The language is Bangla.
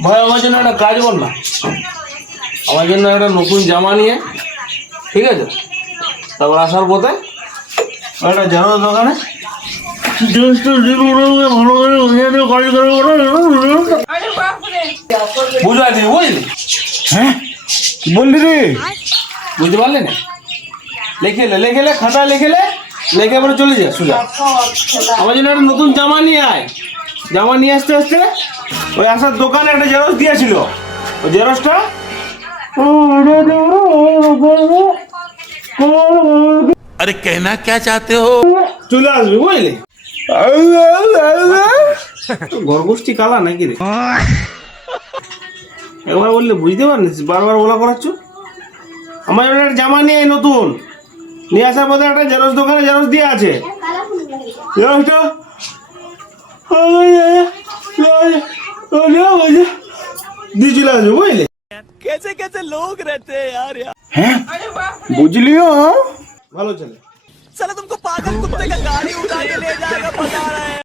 ভাই আমার জন্য একটা কাজ বল না, আমার জন্য একটা নতুন জামা নিয়ে, ঠিক আছে? তারপর আসার পথে একটা জামা দোকানে বুঝতে পারছি, বুঝলি? হ্যাঁ কি বললি রে? বুঝতে পারলি না? লেখেলে খাতা লেখে পরে চলে যা সোজা। আমার জন্য একটা নতুন জামা নিয়ে আয়। জামা নিয়ে আসতে আসতে ওই আসার দোকানে একটা জেরক্স দিয়েছিল, ওই জেরক্সটা अरे कहना क्या चाहते हो? চলে আসবে, বুঝলি? ঘরগোষ্ঠী কালা নাকি রে? একবার বললে বুঝতে পারিস, বারবার বলা করাচ্ছ। আমার জন্য একটা জামা নিয়ে আয় নতুন, নিয়ে আসার পথে একটা জেরক্স দোকানে জেরক্স দিয়ে আছে, জেরক্সটা দিয়ে চলে আসবে, বুঝলি? कैसे कैसे लोग रहते हैं यार হ্যাঁ বুঝলিও। ভালো ছেলে। साला तुमको पागल कुत्ते का गाड़ी उठा के ले जाएगा बता रहा है।